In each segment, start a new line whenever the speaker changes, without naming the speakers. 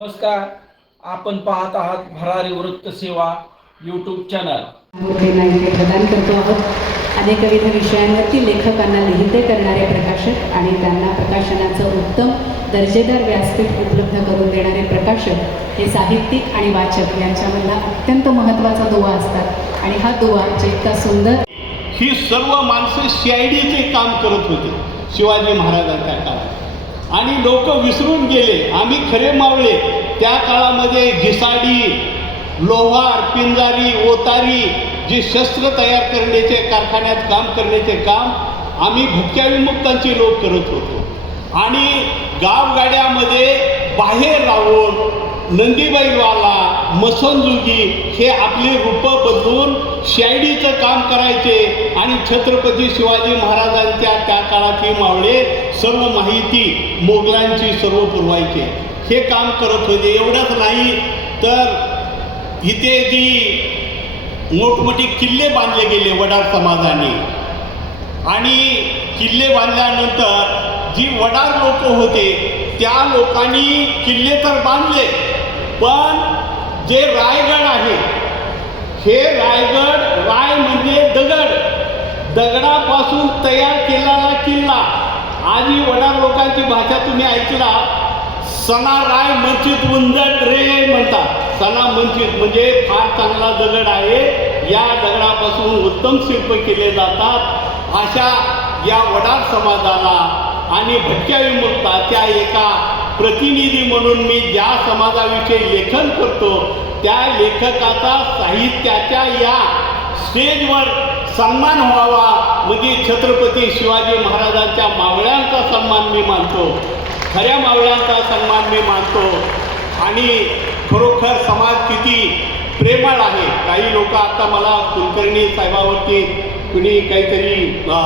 नमस्कार आपण पाहत आहात भरारी वृत्त सेवा यूट्यूब चॅनल
प्रदान करतो आहोत. अनेकविध विषयांवरती लेखकांना लिहिते करणारे प्रकाशक आणि त्यांना प्रकाशनाचं उत्तम दर्जेदार व्यासपीठ उपलब्ध करून देणारे प्रकाशक हे साहित्यिक आणि वाचक यांच्यामधला अत्यंत महत्त्वाचा दुवा असतात. आणि हा दुवा जितका सुंदर
ही सर्व माणसं सी आय डीचे काम करत होते शिवाजी महाराजांच्या काळात. आणि लोक विसरून गेले. आम्ही खरे मावळे. त्या काळामध्ये घिसाडी लोहार पिंजारी ओतारी जे शस्त्र तयार करण्याचे कारखान्यात काम करण्याचे काम आम्ही भुक्या विमुक्तांचे लोक करत होतो. आणि गावगाड्यामध्ये बाहेर राहून नंदीबाईवाला मसनजुगी हे आपली रूपं बदलून शायडीचं काम करायचे आणि छत्रपती शिवाजी महाराजांच्या त्या काळातली मावळे सर्व माहिती मोगलांची सर्व पुरवायचे. हे काम करत होते. एवढंच नाही तर इथे जी मोठमोठी किल्ले बांधले गेले वडार समाजाने. आणि किल्ले बांधल्यानंतर जी वडार लोक होते त्या लोकांनी किल्ले तर बांधले पण जे रायगड आहे हे रायगड राय म्हणजे दगड. दगडापासून तयार केलेला किल्ला. आधी वडार लोकांची भाषा तुम्ही ऐकला. सणा राय मंचित उंदट रे म्हणतात. सणा मंचित म्हणजे फार चांगला दगड आहे. या दगडापासून उत्तम शिल्प केले जातात. अशा या वडार समाजाला आणि भटक्या विमुक्ताच्या एका प्रतिनिधी म्हणून मी ज्या समाजाविषयी लेखन करतो त्या लेखकाचा साहित्याच्या या स्टेजवर सन्मान व्हावा. म्हणजे छत्रपती शिवाजी महाराजांच्या मावळ्यांचा सन्मान मी मानतो. खऱ्या मावळ्यांचा सन्मान मी मानतो. आणि खरोखर समाज किती प्रेमळ आहे. काही लोक आता मला कुलकर्णी साहेबावरती कुणी काहीतरी अ,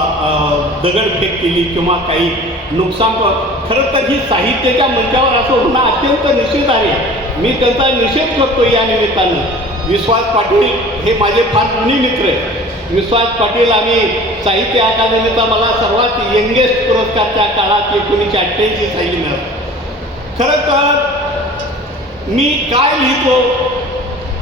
दगडफेक केली किंवा काही नुकसान प- खरं तर ही साहित्याच्या मंचावर असं होणं अत्यंत निषेध आहे. मी त्यांचा निषेध करतो या निमित्तानं. विश्वास पाटील हे माझे फार जुनी मित्र आहेत. विश्वास पाटील आम्ही साहित्य अकादमीचा मला सर्वात यंगेस्ट पुरस्कारच्या काळात एकोणीसशे अठ्ठ्याऐंशी साली मिळाला. खरं तर मी काय लिहितो?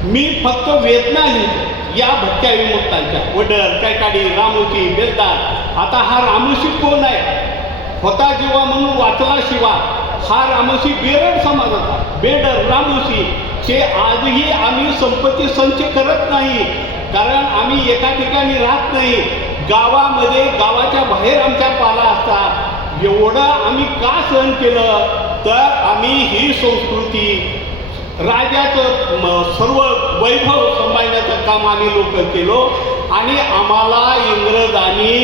मी फक्त वेदना लिहितो. या भटक्या विमुक्तांच्या. वडर कैकाडी रामोशी बेलदार. आता हा रामोशी कोण आहे? होता जीवा म्हणून वाचला शिवा. हा रामोशी बेरड समाजाचा बेडर रामोशी जे आजही आम्ही संपत्ती संच करत नाही. कारण आम्ही एका ठिकाणी राहत नाही. गावामध्ये गावाच्या बाहेर आमच्या पाला असतात. एवढं आम्ही का सहन केलं? तर आम्ही ही संस्कृती राजाचं सर्व वैभव सांभाळण्याचं काम आम्ही लोक केलो. आणि आम्हाला इंग्रजांनी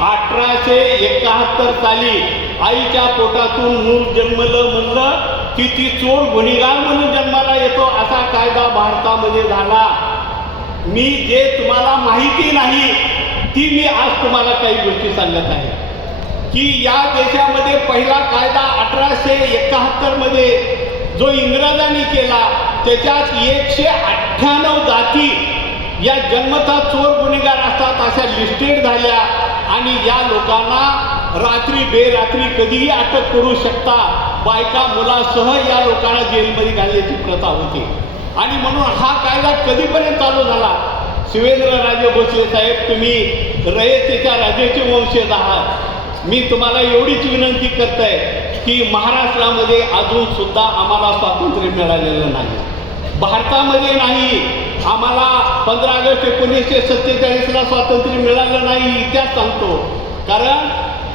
अठराशे एकाहत्तर साली आईच्या पोटातून मूल जन्मलं म्हणलं की ती चोर गुन्हेगार म्हणून जन्माला येतो असा कायदा भारतामध्ये झाला. मी जे तुम्हाला माहिती नाही ती मी आज तुम्हाला काही गोष्टी सांगत आहे. की या देशामध्ये पहिला कायदा अठराशे एकाहत्तरमध्ये जो इंग्रजांनी केला त्याच्यात एकशे अठ्ठ्याण्णव जाती या जन्मता चोर गुन्हेगार असतात अशा लिस्टेड झाल्या आणि या लोकांना रात्री बेरात्री कधीही अटक करू शकता. बायका मुलासह या लोकांना जेलमध्ये घालण्याची प्रथा होती. आणि म्हणून हा कायदा कधीपर्यंत चालू झाला? शिवेंद्र राजे भोसले साहेब तुम्ही रयतेच्या राजेचे वंशज आहात. मी तुम्हाला एवढीच विनंती करतोय की महाराष्ट्रामध्ये अजून सुद्धा आम्हाला स्वातंत्र्य मिळालेलं नाही. भारतामध्ये नाही. आम्हाला पंधरा ऑगस्ट एकोणीसशे सत्तेचाळीसला स्वातंत्र्य मिळालं नाही इतिहास सांगतो. कारण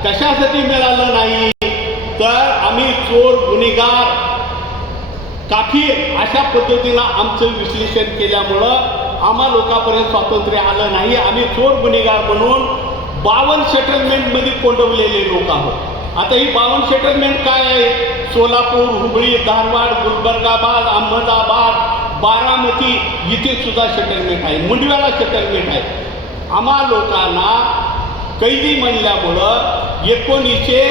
कशासाठी मिळालं नाही? तर आम्ही चोर गुन्हेगार काफीर अशा पद्धतीनं आमचं विश्लेषण केल्यामुळं आम्हा लोकांपर्यंत स्वातंत्र्य आलं नाही. आम्ही चोर गुन्हेगार म्हणून बावन सेटलमेंटमध्ये कोंडवलेले लोक आहोत. आता ही बावन सेटलमेंट काय आहे? सोलापूर हुबळी धारवाड गुलबर्गाबाद अहमदाबाद बारामती इथे सुद्धा सेटलमेंट आहे मुंडव्याला सेटलमेंट आहे. आम्हा लोकांना कैदी म्हणल्यामुळं एकोणीसशे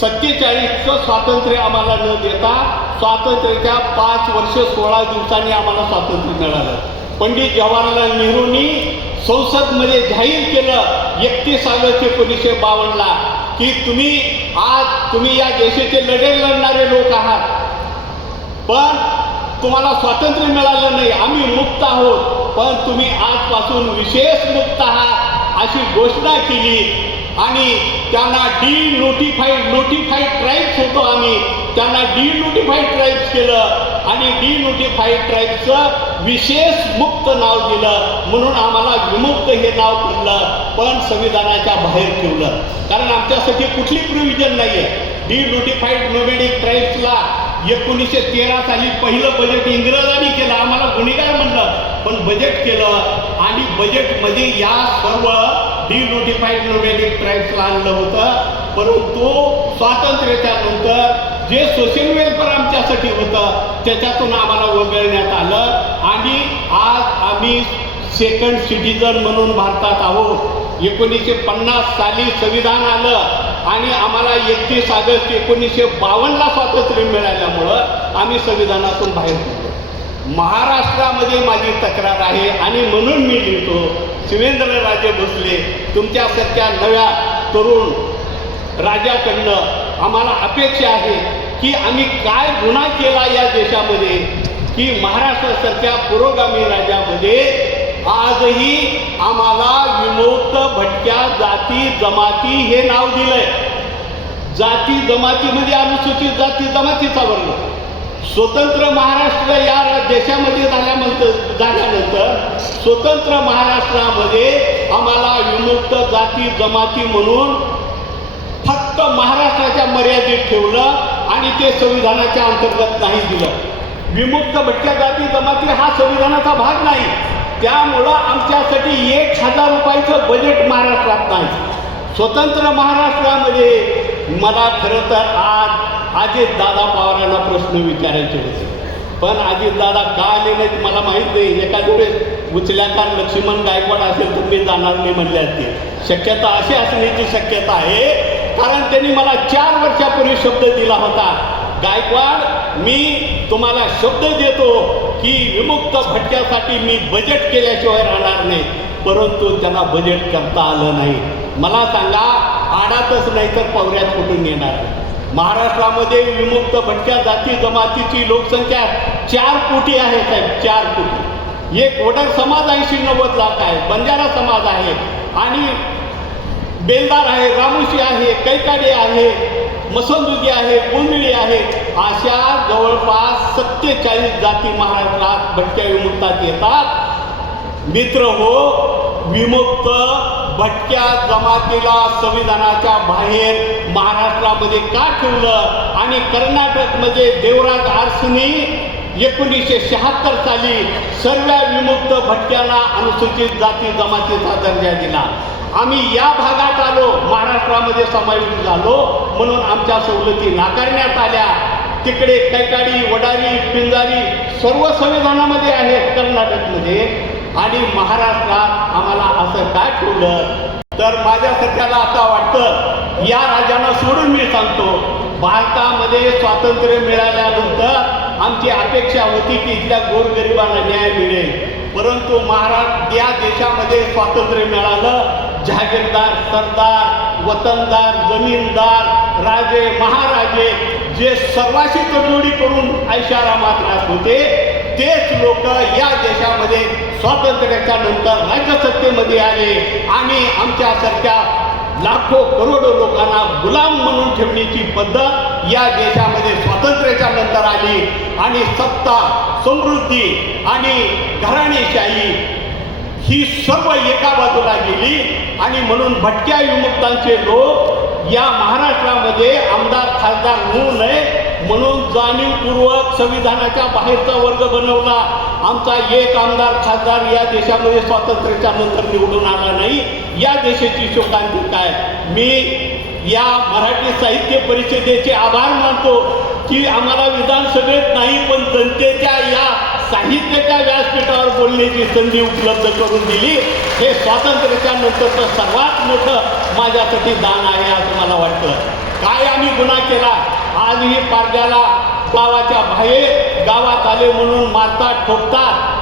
सत्तेचाळीसचं स्वातंत्र्य आम्हाला न देता स्वातंत्र्याच्या पाच वर्ष सोळा दिवसांनी आम्हाला स्वातंत्र्य मिळालं. पंडित जवाहरलाल नेहरूंनी संसदमध्ये जाहीर केलं एकतीस ऑगस्ट एकोणीसशे बावन्नला की तुम्ही आज तुम्ही या देशाचे लढे लढणारे लोक आहात. पण तुम्हाला स्वातंत्र्य मिळालं नाही आम्ही मुक्त आहोत. पण तुम्ही आजपासून विशेष मुक्त आहात अशी घोषणा केली. आणि त्यांना डी नोटिफाईड नोटिफाईड ट्राईब्स होतो आम्ही. त्यांना डी नोटिफाईड ट्राईब्स केलं आणि डी नोटिफाईड ट्राईब्सचं विशेष मुक्त नाव दिलं. म्हणून आम्हाला विमुक्त हे नाव पडलं पण संविधानाच्या बाहेर ठेवलं. कारण आमच्यासाठी कुठली प्रोव्हिजन नाही आहे डी नोटिफाईड नोमेडिक ट्राईब्सला एकोणीसशे तेरा साली पहिलं बजेट इंग्रजांनी केलं आम्हाला गुन्हेगार म्हणलं. पण बजेट केलं आणि बजेटमध्ये या सर्व डी नोटिफाईड ट्राईब्सला आणलं होतं. परंतु स्वातंत्र्याच्या नंतर जे सोशल वेलफेअर आमच्यासाठी होतं त्याच्यातून आम्हाला वगळण्यात आलं. आणि आज आम्ही सेकंड सिटीजन म्हणून भारतात आहोत. एकोणीसशे पन्नास साली संविधान आलं. आणि आम्हाला एकतीस ऑगस्ट एकोणीसशे बावन्नला स्वातंत्र्य मिळाल्यामुळं आम्ही संविधानातून बाहेर पडलो. महाराष्ट्रामध्ये माझी तक्रार आहे आणि म्हणून मी लिहितो शिवेंद्रराजे भोसले सध्या नव्या तरुण राजाकडनं आम्हाला अपेक्षा आहे की आम्ही काय गुन्हा केला या देशामध्ये की महाराष्ट्रासारख्या पुरोगामी राज्यामध्ये आजही आम्हाला विमुक्त भटक्या जाती जमाती हे नाव दिलंय. जाती जमातीमध्ये अनुसूचित जाती जमातीचा वर्ग स्वतंत्र महाराष्ट्र या देशामध्ये झाल्यानंतर झाल्यानंतर स्वतंत्र महाराष्ट्रामध्ये आम्हाला विमुक्त जाती जमाती म्हणून फक्त महाराष्ट्राच्या मर्यादित ठेवलं आणि ते संविधानाच्या अंतर्गत नाही दिलं. विमुक्त भटक्या जाती जमाती हा संविधानाचा भाग नाही. त्यामुळं आमच्यासाठी एक हजार रुपयाचं बजेट महाराष्ट्रात नाही. स्वतंत्र महाराष्ट्रामध्ये मला खरं तर आज अजित दादा पवारांना प्रश्न विचारायचे होते. पण अजित दादा का आले नाहीत मला माहीत नाही. एखाद्या वेळेस उचल्याकार लक्ष्मण गायकवाड असेल तर मी जाणार नाही म्हणले असते शक्यता अशी असण्याची शक्यता आहे कारण त्यांनी मला चार वर्षापूर्वी शब्द दिला होता. गायकवाड मी तुम्हाला शब्द देतो की विमुक्त भटक्यासाठी मी बजेट केल्याशिवाय राहणार नाही. परंतु त्यांना बजेट करता आलं नाही. मला सांगा आडातच नाही तर पवऱ्यात कुठून येणार? महाराष्ट्रामध्ये विमुक्त भटक्या जाती जमातीची लोकसंख्या चार कोटी आहे साहेब चार कोटी. एक वडर समाज ऐंशी नव्वद लाख आहे बंजारा समाज आहे आणि बेलदार आहे रामुशी आहे कैकाडे आहे मसंदुगी आहे कुंडळी आहे अशा जवळपास सत्तेचाळीस जाती महाराष्ट्रात भटक्या विमुक्तात येतात. मित्र हो विमुक्त भटक्या जमातीला संविधानाच्या बाहेर महाराष्ट्रामध्ये का ठेवलं? आणि कर्नाटकमध्ये देवराज आरसनी एकोणीसशे शहात्तर साली सर्व विमुक्त भटक्याला अनुसूचित जाती जमातीचा दर्जा दिला. आम्ही या भागात आलो महाराष्ट्रामध्ये समाविष्ट झालो. म्हणून आमच्या सवलती नाकारण्यात आल्या. तिकडे कैकाडी वडारी पिंजारी सर्व संविधानामध्ये आहेत कर्नाटकमध्ये. आणि महाराष्ट्रात आम्हाला असं काय ठेवलं? तर माझ्या सध्याला आता वाटतं या राजांना सोडून मी सांगतो भारतामध्ये स्वातंत्र्य मिळाल्यानंतर आमची अपेक्षा होती की इथल्या गोरगरिबांना न्याय मिळेल. परंतु महाराष्ट्र या देशामध्ये स्वातंत्र्य मिळालं. जहागीरदार सरदार वतनदार जमीनदार राजे महाराजे जे सर्वाशी तडजोडी करून ऐशारामात राहत होते तेच लोक या देशामध्ये स्वातंत्र्याच्या नंतर राज्यसत्तेमध्ये आले. आणि आमच्यासारख्या लाखो करोडो लोकांना गुलाम म्हणून ठेवण्याची पद्धत या देशामध्ये स्वातंत्र्याच्या नंतर आली. आणि सत्ता समृद्धी आणि घराणेशाही ही सर्व एका बाजूला गेली आणि म्हणून भटक्या विमुक्तांचे लोक या महाराष्ट्रामध्ये आमदार खासदार होऊ नये म्हणून जाणीवपूर्वक संविधानाच्या बाहेरचा वर्ग बनवला. आमचा एक आमदार खासदार या देशामध्ये स्वातंत्र्याच्या नंतर निवडून आला नाही. या देशाची शोकांतिका आहे मी या मराठी साहित्य परिषदेचे आभार मानतो की आम्हाला विधानसभेत नाही पण जनतेच्या या साहित्याच्या व्यासपीठावर बोलण्याची संधी उपलब्ध करून दिली. हे स्वातंत्र्याच्या नंतरचं सर्वात मोठं माझ्यासाठी दान आहे असं मला वाटतं. काय आम्ही गुन्हा केला? आजही पारड्याला गावाच्या बाहेर गावात आले म्हणून मारतात ठोकतात.